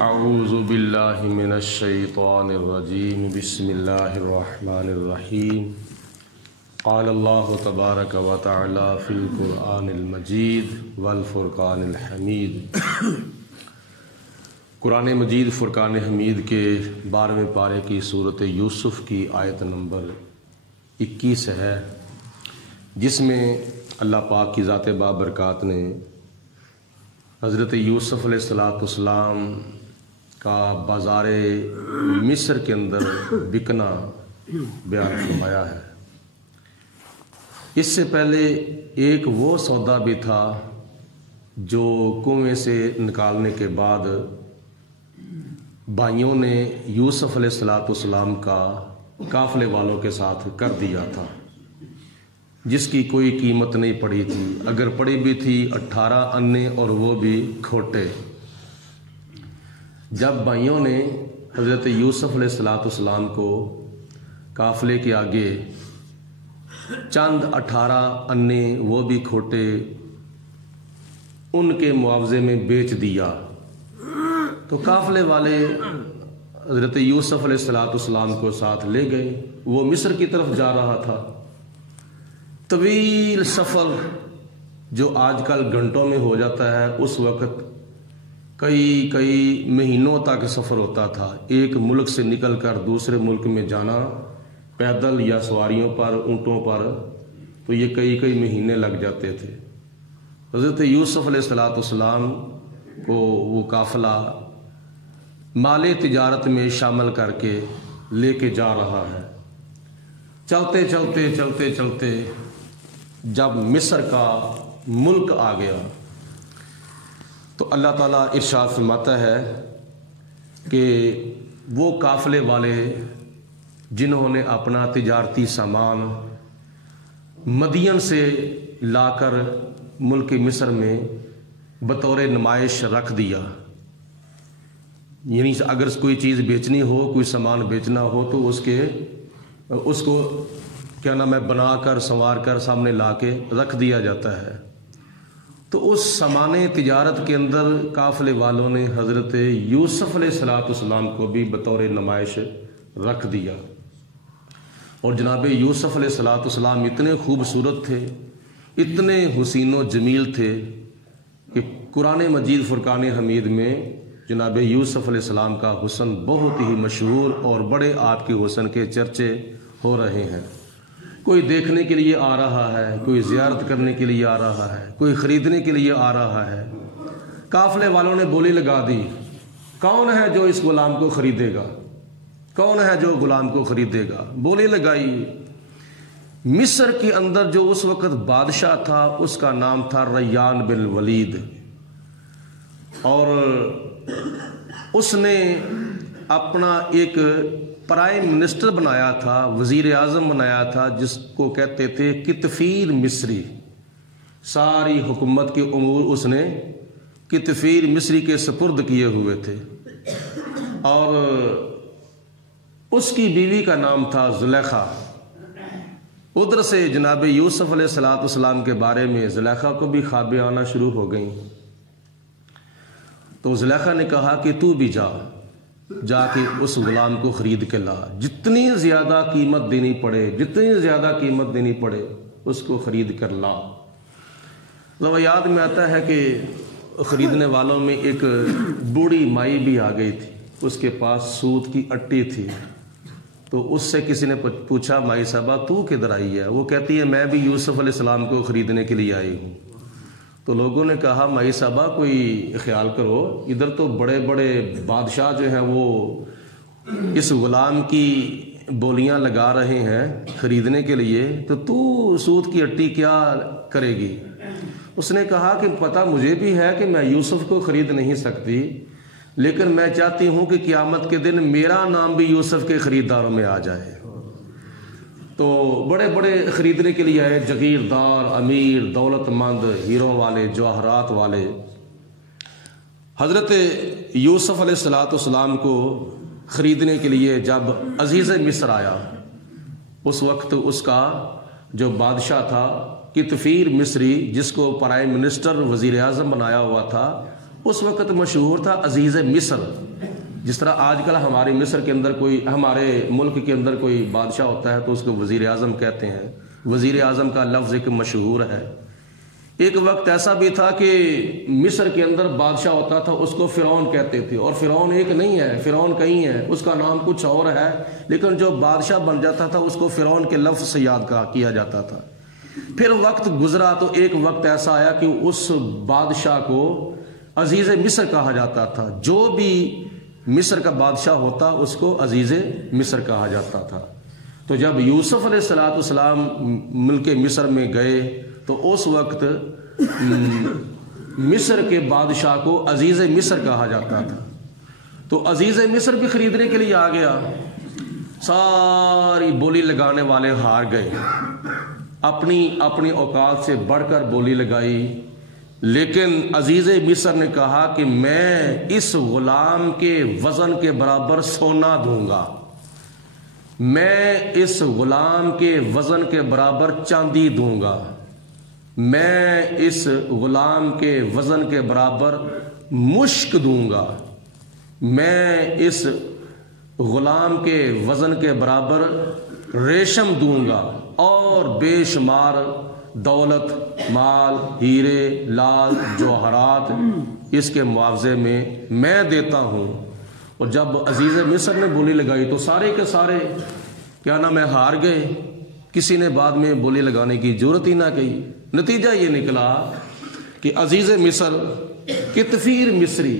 اعوذ باللہ من الشیطان الرجیم بسم اللہ الرحمن الرحیم قال اللہ تبارک و تعالی فی القرآن المجید والفرقان الحمید۔ قرآن مجید فرقان حمید کے 12ویں پارے کی سورۃ یوسف کی آیت نمبر 21 ہے، جس میں اللہ پاک کی ذات بابرکات نے حضرت یوسف علیہ السلام کا بازار مصر کے اندر بکنا بیان فرمایا ہے۔ اس سے پہلے ایک وہ سودا بھی تھا جو کنویں سے نکالنے کے بعد بھائیوں نے یوسف علیہ السلام کا قافلے والوں کے ساتھ کر دیا تھا، جس کی کوئی قیمت نہیں پڑی تھی، اگر پڑی بھی تھی 18 انے اور وہ بھی کھوٹے۔ جب بھائیوں نے حضرت یوسف علیہ السلام کو قافلے کے آگے چند 18 انے وہ بھی کھوٹے ان کے معاوضے میں بیچ دیا، تو قافلے والے حضرت یوسف علیہ السلام کو ساتھ لے گئے۔ وہ مصر کی طرف جا رہا تھا۔ طویل سفر جو آج کل گھنٹوں میں ہو جاتا ہے، اس وقت کئی مہینوں تک سفر ہوتا تھا۔ ایک ملک سے نکل کر دوسرے ملک میں جانا پیدل یا سواریوں پر، اونٹوں پر، تو یہ کئی مہینے لگ جاتے تھے۔ حضرت یوسف علیہ السلام کو وہ قافلہ مال تجارت میں شامل کر کے لے کے جا رہا ہے۔ چلتے جب مصر کا ملک آ گیا تو اللہ تعالیٰ ارشاد فرماتا ہے کہ وہ قافلے والے جنہوں نے اپنا تجارتی سامان مدین سے لا کر ملک مصر میں بطور نمائش رکھ دیا، یعنی اگر کوئی چیز بیچنی ہو، کوئی سامان بیچنا ہو تو اس کو کیا نام ہے بنا کر سنوار کر سامنے لا کے رکھ دیا جاتا ہے۔ تو اس سامان تجارت کے اندر قافلے والوں نے حضرت یوسف علیہ السلام کو بھی بطور نمائش رکھ دیا، اور جناب یوسف علیہ السلام اتنے خوبصورت تھے، اتنے حسین و جمیل تھے کہ قرآن مجید فرقان حمید میں جناب یوسف علیہ السلام کا حسن بہت ہی مشہور، اور بڑے آپ کے حسن کے چرچے ہو رہے ہیں۔ کوئی دیکھنے کے لیے آ رہا ہے، کوئی زیارت کرنے کے لیے آ رہا ہے، کوئی خریدنے کے لیے آ رہا ہے۔ قافلے والوں نے بولی لگا دی، کون ہے جو اس غلام کو خریدے گا؟ کون ہے جو غلام کو خریدے گا؟ بولی لگائی۔ مصر کے اندر جو اس وقت بادشاہ تھا اس کا نام تھا ریان بن ولید، اور اس نے اپنا ایک پرائم منسٹر بنایا تھا، وزیر اعظم بنایا تھا، جس کو کہتے تھے قطفیر مصری۔ ساری حکومت کے امور اس نے قطفیر مصری کے سپرد کیے ہوئے تھے، اور اس کی بیوی کا نام تھا زلیخا۔ ادھر سے جناب یوسف علیہ السلام کے بارے میں زلیخا کو بھی خوابیں آنا شروع ہو گئیں، تو زلیخا نے کہا کہ تو بھی جا کے اس غلام کو خرید کے لا، جتنی زیادہ قیمت دینی پڑے اس کو خرید کر لا۔ روایات میں آتا ہے کہ خریدنے والوں میں ایک بوڑھی مائی بھی آ گئی تھی، اس کے پاس سوت کی اٹی تھی، تو اس سے کسی نے پوچھا، مائی صاحبہ تو کدھر آئی ہے؟ وہ کہتی ہے میں بھی یوسف علیہ السلام کو خریدنے کے لیے آئی ہوں۔ تو لوگوں نے کہا مائی صاحبہ کوئی خیال کرو، ادھر تو بڑے بڑے بادشاہ جو ہیں وہ اس غلام کی بولیاں لگا رہے ہیں خریدنے کے لیے، تو سود کی اٹی کیا کرے گی؟ اس نے کہا کہ پتہ مجھے بھی ہے کہ میں یوسف کو خرید نہیں سکتی، لیکن میں چاہتی ہوں کہ قیامت کے دن میرا نام بھی یوسف کے خریداروں میں آ جائے۔ تو بڑے بڑے خریدنے کے لیے آئے، جگیردار، امیر، دولت مند، ہیروں والے، جواہرات والے۔ حضرت یوسف علیہ السلام کو خریدنے کے لیے جب عزیز مصر آیا، اس وقت اس کا جو بادشاہ تھا قطفیر مصری، جس کو پرائم منسٹر وزیر اعظم بنایا ہوا تھا، اس وقت مشہور تھا عزیز مصر. جس طرح آج کل ہمارے مصر کے اندر ہمارے ملک کے اندر کوئی بادشاہ ہوتا ہے تو اس کو وزیر اعظم کہتے ہیں. وزیر اعظم کا لفظ ایک مشہور ہے. ایک وقت ایسا بھی تھا کہ مصر کے اندر بادشاہ ہوتا تھا, اس کو فرعون کہتے تھے, اور فرعون ایک نہیں ہے, فرعون کئی ہیں, اس کا نام کچھ اور ہے, لیکن جو بادشاہ بن جاتا تھا اس کو فرعون کے لفظ سے یاد کیا جاتا تھا. پھر وقت گزرا تو ایک وقت ایسا آیا کہ اس بادشاہ کو عزیز مصر کہا جاتا تھا. جو بھی مصر کا بادشاہ ہوتا اس کو عزیز مصر کہا جاتا تھا. تو جب یوسف علیہ السلام ملک مصر میں گئے تو اس وقت مصر کے بادشاہ کو عزیز مصر کہا جاتا تھا. تو عزیز مصر بھی خریدنے کے لیے آ گیا. ساری بولی لگانے والے ہار گئے, اپنی اوقات سے بڑھ کر بولی لگائی. لیکن عزیز مصر نے کہا کہ میں اس غلام کے وزن کے برابر سونا دوں گا, میں اس غلام کے وزن کے برابر چاندی دوں گا, میں اس غلام کے وزن کے برابر مشک دوں گا, میں اس غلام کے وزن کے برابر ریشم دوں گا, اور بے شمار دولت, مال, ہیرے, لال, جوہرات اس کے معاوضے میں دیتا ہوں. اور جب عزیز مصر نے بولی لگائی تو سارے کے سارے کیا نام ہے ہار گئے. کسی نے بعد میں بولی لگانے کی ضرورت ہی نہ کی. نتیجہ یہ نکلا کہ عزیز مصر کتفیر مصری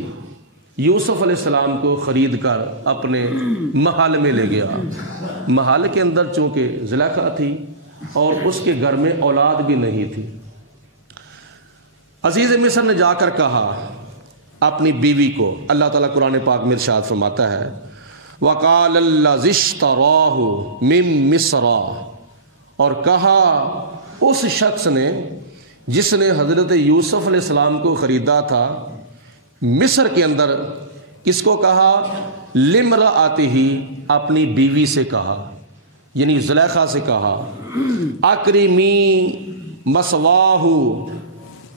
یوسف علیہ السلام کو خرید کر اپنے محل میں لے گیا. محل کے اندر چونکہ زلیخا تھی اور اس کے گھر میں اولاد بھی نہیں تھی. عزیز مصر نے جا کر کہا اپنی بیوی کو, اللہ تعالیٰ قرآن پاک میں ارشاد فرماتا ہے وَقَالَ الَّذِي اشْتَرَاهُ مِن مِصْرَ, اور کہا اس شخص نے جس نے حضرت یوسف علیہ السلام کو خریدا تھا مصر کے اندر, کس کو کہا؟ لِمْرَأَتِهِ, اپنی بیوی سے کہا, یعنی زلیخا سے کہا اکرمی مسواہ,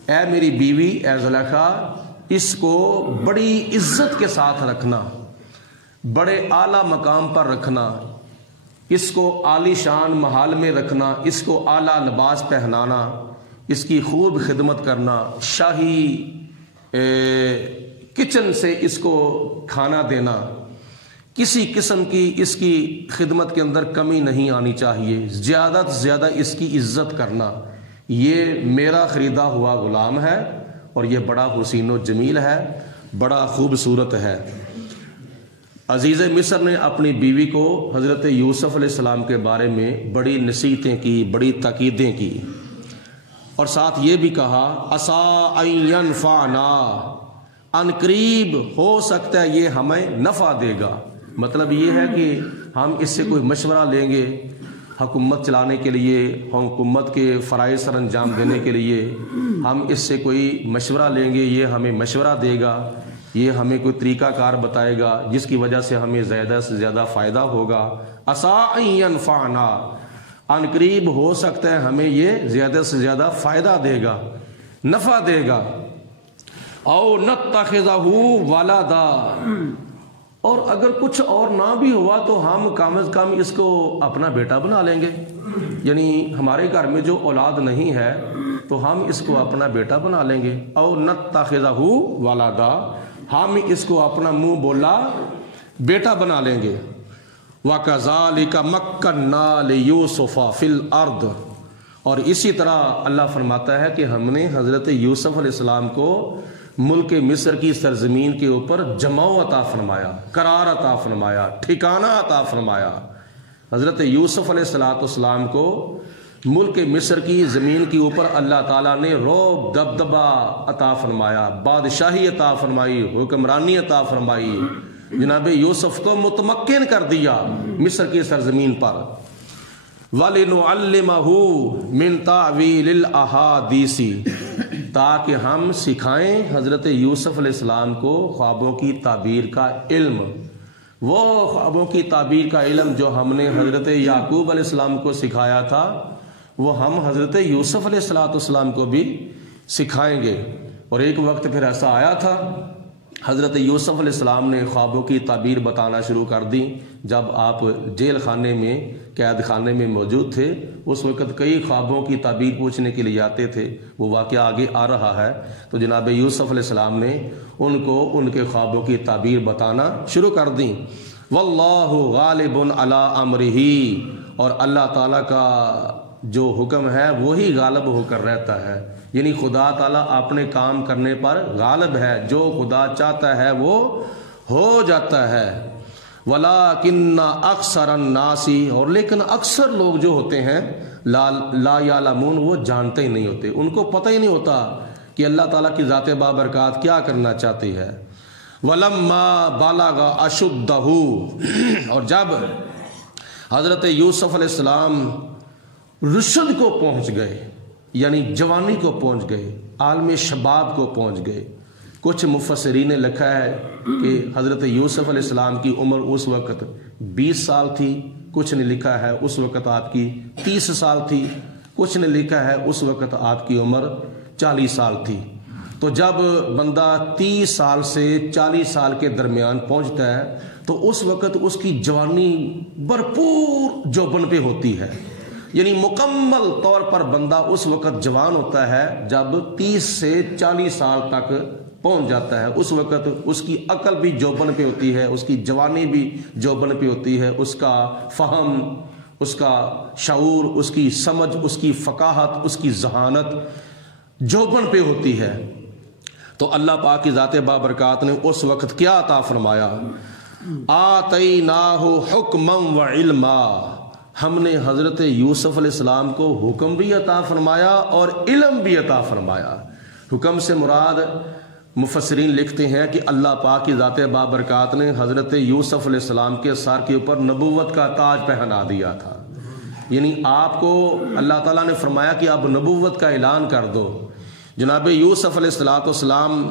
اے میری بیوی, اے زلیخا, اس کو بڑی عزت کے ساتھ رکھنا, بڑے اعلیٰ مقام پر رکھنا, اس کو عالی شان محل میں رکھنا, اس کو اعلیٰ لباس پہنانا, اس کی خوب خدمت کرنا, شاہی کچن سے اس کو کھانا دینا, کسی قسم کی اس کی خدمت کے اندر کمی نہیں آنی چاہیے, زیادہ سے زیادہ اس کی عزت کرنا. یہ میرا خریدا ہوا غلام ہے اور یہ بڑا حسین و جمیل ہے, بڑا خوبصورت ہے. عزیز مصر نے اپنی بیوی کو حضرت یوسف علیہ السلام کے بارے میں بڑی نصیحتیں کی, بڑی تاکیدیں کی, اور ساتھ یہ بھی کہا عسیٰ ان ینفعنا, ان قریب ہو سکتا ہے یہ ہمیں نفع دے گا. مطلب یہ ہے کہ ہم اس سے کوئی مشورہ لیں گے حکومت چلانے کے لیے, حکومت کے فرائض سر انجام دینے کے لیے, ہم اس سے کوئی مشورہ لیں گے, یہ ہمیں مشورہ دے گا, یہ ہمیں کوئی طریقہ کار بتائے گا جس کی وجہ سے ہمیں زیادہ سے زیادہ فائدہ ہوگا. عسیٰ ان ینفعنا, ان قریب ہو سکتا ہے ہمیں یہ زیادہ سے زیادہ فائدہ دے گا, نفع دے گا. او نتخذہ ولدا, اور اگر کچھ اور نہ بھی ہوا تو ہم کم از کم اس کو اپنا بیٹا بنا لیں گے, یعنی ہمارے گھر میں جو اولاد نہیں ہے تو ہم اس کو اپنا بیٹا بنا لیں گے. او نتخذہ ولدا, ہم اس کو اپنا منہ بولا بیٹا بنا لیں گے. وَكَذَلِكَ مَكَّنَّا لِيُوسُفَ فِي الْأَرْضِ, اور اسی طرح اللہ فرماتا ہے کہ ہم نے حضرت یوسف علیہ السلام کو ملک مصر کی سرزمین کے اوپر جماؤ عطا فرمایا, قرار عطا فرمایا, ٹھکانہ عطا فرمایا. حضرت یوسف علیہ السلام کو ملک مصر کی زمین کے اوپر اللہ تعالیٰ نے رعب دبدبہ عطا فرمایا, بادشاہی عطا فرمائی, حکمرانی عطا فرمائی. جناب یوسف کو متمکن کر دیا مصر کی سرزمین پر. وَلِنُعَلِّمَهُ مِن تَعْوِيلِ الْأَحَادِيثِ, تاکہ ہم سکھائیں حضرت یوسف علیہ السلام کو خوابوں کی تعبیر کا علم. وہ خوابوں کی تعبیر کا علم جو ہم نے حضرت یعقوب علیہ السلام کو سکھایا تھا وہ ہم حضرت یوسف علیہ السلام کو بھی سکھائیں گے. اور ایک وقت پھر ایسا آیا تھا، حضرت یوسف علیہ السلام نے خوابوں کی تعبیر بتانا شروع کر دی۔ جب آپ جیل خانے میں، قید خانے میں موجود تھے، اس وقت کئی خوابوں کی تعبیر پوچھنے کے لیے آتے تھے، وہ واقعہ آگے آ رہا ہے۔ تو جناب یوسف علیہ السلام نے ان کو ان کے خوابوں کی تعبیر بتانا شروع کر دی۔ واللہ غالب علی امرہ، اور اللہ تعالیٰ کا جو حکم ہے وہی غالب ہو کر رہتا ہے، یعنی خدا تعالیٰ اپنے کام کرنے پر غالب ہے، جو خدا چاہتا ہے وہ ہو جاتا ہے۔ وَلَٰكِنَّ أَكْثَرَ النَّاسِ، اور لیکن اکثر لوگ جو ہوتے ہیں لا یعلمون، وہ جانتے ہی نہیں ہوتے، ان کو پتہ ہی نہیں ہوتا کہ اللہ تعالیٰ کی ذات بابرکات کیا کرنا چاہتی ہے۔ وَلَمَّا بَلَغَ أَشُدَّهُ، اور جب حضرت یوسف علیہ السلام رشد کو پہنچ گئے، یعنی جوانی کو پہنچ گئے، عالم شباب کو پہنچ گئے۔ کچھ مفسرین نے لکھا ہے کہ حضرت یوسف علیہ السلام کی عمر اس وقت 20 سال تھی، کچھ نے لکھا ہے اس وقت آپ کی 30 سال تھی، کچھ نے لکھا ہے اس وقت آپ کی عمر 40 سال تھی۔ تو جب بندہ 30 سال سے 40 سال کے درمیان پہنچتا ہے تو اس وقت اس کی جوانی بھرپور جوبن پہ ہوتی ہے، یعنی مکمل طور پر بندہ اس وقت جوان ہوتا ہے جب 30 سے 40 سال تک پہنچ جاتا ہے۔ اس وقت اس کی عقل بھی جوبن پہ ہوتی ہے، اس کی جوانی بھی جوبن پہ ہوتی ہے، اس کا فہم، اس کا شعور، اس کی سمجھ، اس کی فقاہت، اس کی ذہانت جوبن پہ ہوتی ہے۔ تو اللہ پاک کی ذات بابرکات نے اس وقت کیا عطا فرمایا؟ آتیناہ حکما وعلما، ہم نے حضرت یوسف علیہ السلام کو حکم بھی عطا فرمایا اور علم بھی عطا فرمایا۔ حکم سے مراد مفسرین لکھتے ہیں کہ اللہ پاک کی ذات بابرکات نے حضرت یوسف علیہ السلام کے سر کے اوپر نبوت کا تاج پہنا دیا تھا، یعنی آپ کو اللہ تعالیٰ نے فرمایا کہ اب نبوت کا اعلان کر دو۔ جناب یوسف علیہ السلام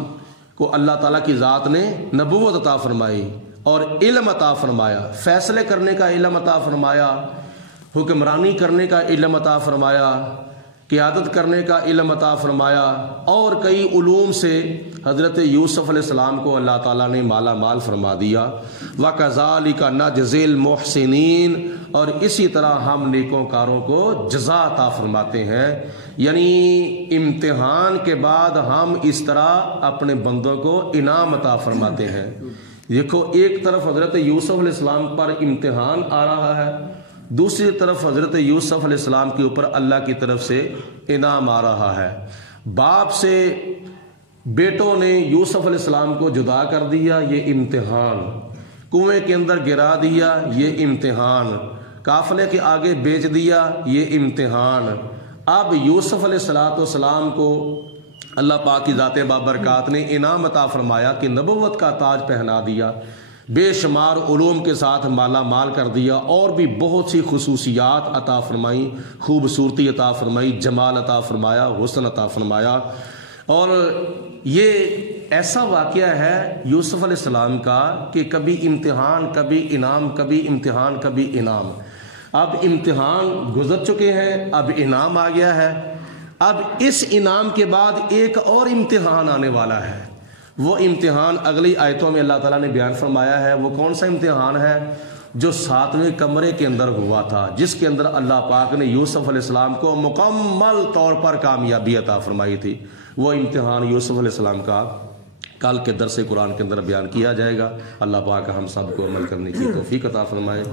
کو اللہ تعالیٰ کی ذات نے نبوت عطا فرمائی اور علم عطا فرمایا، فیصلے کرنے کا علم عطا فرمایا، حکمرانی کرنے کا علم عطا فرمایا، قیادت کرنے کا علم عطا فرمایا، اور کئی علوم سے حضرت یوسف علیہ السلام کو اللہ تعالیٰ نے مالا مال فرما دیا۔ وَكَذَلِكَ نَجْزِي الْمُحْسِنِينَ، اور اسی طرح ہم نیکوں کاروں کو جزا عطا فرماتے ہیں، یعنی امتحان کے بعد ہم اس طرح اپنے بندوں کو انعام عطا فرماتے ہیں۔ دیکھو، ایک طرف حضرت یوسف علیہ السلام پر امتحان آ رہا ہے، دوسری طرف حضرت یوسف علیہ السلام کے اوپر اللہ کی طرف سے انعام آ رہا ہے۔ باپ سے بیٹوں نے یوسف علیہ السلام کو جدا کر دیا، یہ امتحان، کنویں کے اندر گرا دیا، یہ امتحان، قافلے کے آگے بیچ دیا، یہ امتحان۔ اب یوسف علیہ السلام کو اللہ پاک کی ذات بابرکات نے انعام عطا فرمایا کہ نبوت کا تاج پہنا دیا، بے شمار علوم کے ساتھ مالا مال کر دیا، اور بھی بہت سی خصوصیات عطا فرمائی، خوبصورتی عطا فرمائی، جمال عطا فرمایا، حسن عطا فرمایا۔ اور یہ ایسا واقعہ ہے یوسف علیہ السلام کا کہ کبھی امتحان کبھی انعام، کبھی امتحان کبھی انعام۔ اب امتحان گزر چکے ہیں، اب انعام آ گیا ہے۔ اب اس انعام کے بعد ایک اور امتحان آنے والا ہے، وہ امتحان اگلی آیتوں میں اللہ تعالیٰ نے بیان فرمایا ہے۔ وہ کون سا امتحان ہے؟ جو 7ویں کمرے کے اندر ہوا تھا، جس کے اندر اللہ پاک نے یوسف علیہ السلام کو مکمل طور پر کامیابی عطا فرمائی تھی۔ وہ امتحان یوسف علیہ السلام کا کل کے درس قرآن کے اندر بیان کیا جائے گا۔ اللہ پاک ہم سب کو عمل کرنے کی توفیق عطا فرمائے۔